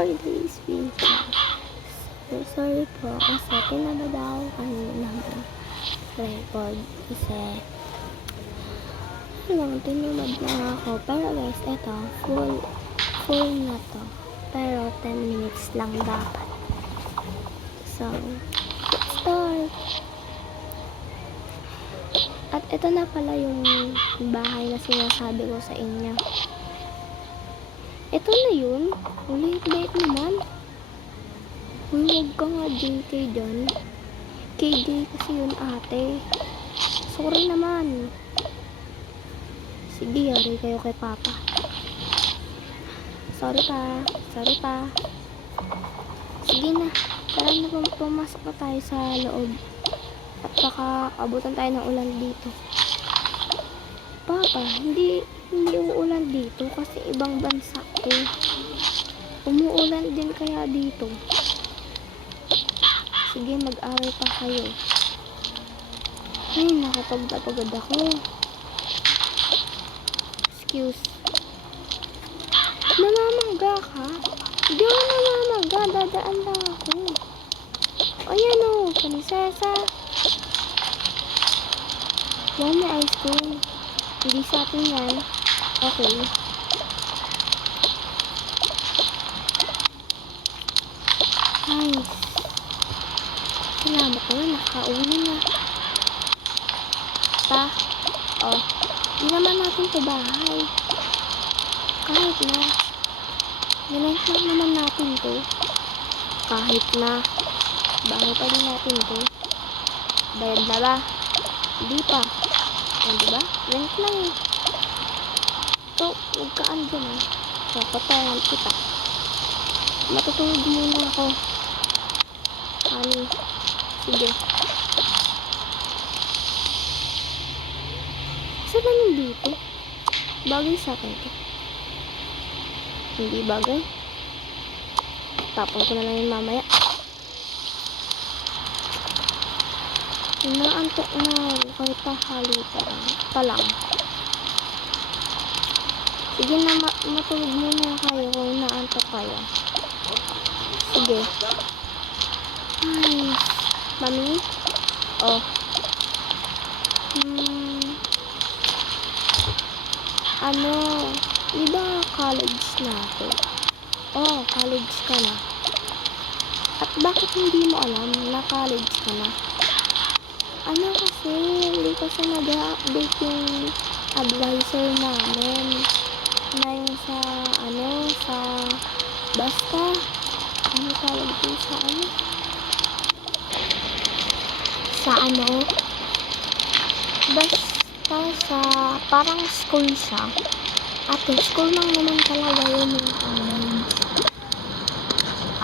for this video. So, sorry po kasi tinamad ako kanina mag-record kasi tinamad na ako. Pero guys, eto, full na to. Pero 10 minutes lang dapat. So, let's start. At ito na pala yung bahay na sinasabi ko sa inyo. Ito na yun. Ulit-ulit naman. Huwag ka nga JK dyan. KJ kasi yun ate. Sorry naman. Sige, yari kayo kay papa. Sorry pa. Sige na. Tara na, pumasok na tayo sa loob. At baka abutan tayo ng ulan dito. Papa, hindi uulan dito kasi ibang bansa to. Umuulan din kaya dito. Sige, mag-away pa kayo. Ay, nakapagdapagod ako. Excuse. Namamangga ka? Hindi ako namamangga. Dadaan lang ako. Ayan o, prinsesa. Wow, may ice cream. Hindi sa atin yan. Okay. Nice. Salamat naman. Nakauwi na. Pa. Oh. Hindi naman natin ito bahay. Kahit na. Nilens lang naman natin ito. Kahit na. Bahay pa din natin ito. Bayad na ba? Hindi pa. Yan, diba? Rent lang eh. So, huwag ka andyan eh. So, patayan kita. Matutulog muna ako. Honey. Sige. Saan ba yung dito? Bagay sa akin ito. Hindi bagay. Tapon ko na lang yung mamaya. Naantok na kahit tahali pa lang. Sige na, matulog muna kayo kung naantok kayo. Sige. Ay, mami? Oh. Ano? Diba college na ako? Oh, college ka na. At bakit hindi mo alam na college ka na? Ano kasi, hindi kasi nag-update yung advisor namin na yung sa, basta, tawag din basta sa, parang school siya. At yung school lang naman talaga yun yung,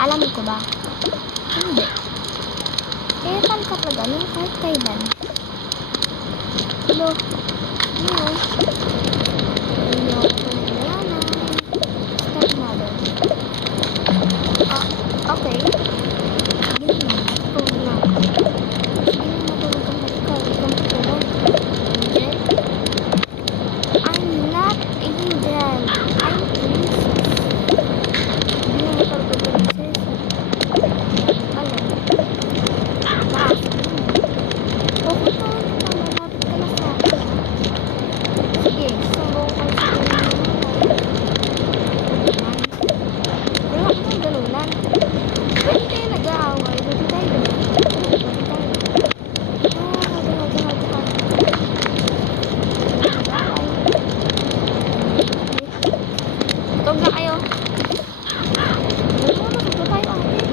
alam ko ba? Hindi. Kaya tal ka pa ganun kahit kailan. Hello. Hello. Hello. Hello. Stepmother. Okay. Sige naman. Tulog na ako. Sige na matulog ka pa ikaw. Ikaw matulog. Angel? I'm not Angel. I'm Princess. Hindi na matulog ka Princess. Alam. Sige, sumbong kayo sa wala akong ganunan. Pwede tayo nag-aaway. Pwede tayo tog na kayo. Tog na tayo ate.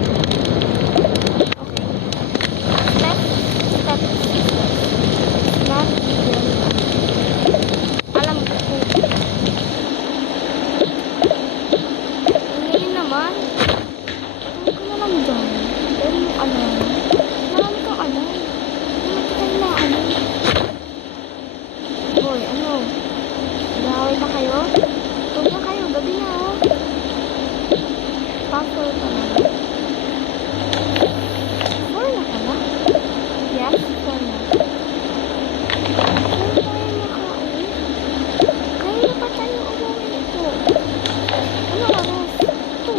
Step. Not even. Alam ko. Ngayon naman. Huwag ka na lang dyan. Pero mo alam. Marami kang alam. Hindi ka tayo na alam. Boy, ano? Gawin pa kayo? Huwag na kayo. Gabi na oh. Pastor ka na. Four na ka na? Yes, four na. Kaya pa tayo umuwi ito. Ano oras? 2.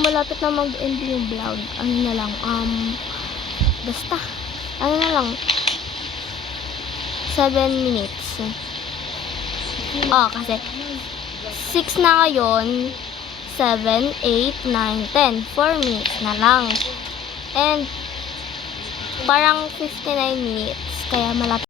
malapit na mag-end yung vlog. Ano na lang, basta, ano na lang, 7 minutes. Kasi 6 na ngayon, 7, 8, 9, 10. 4 minutes na lang. And parang 59 minutes. Kaya malapit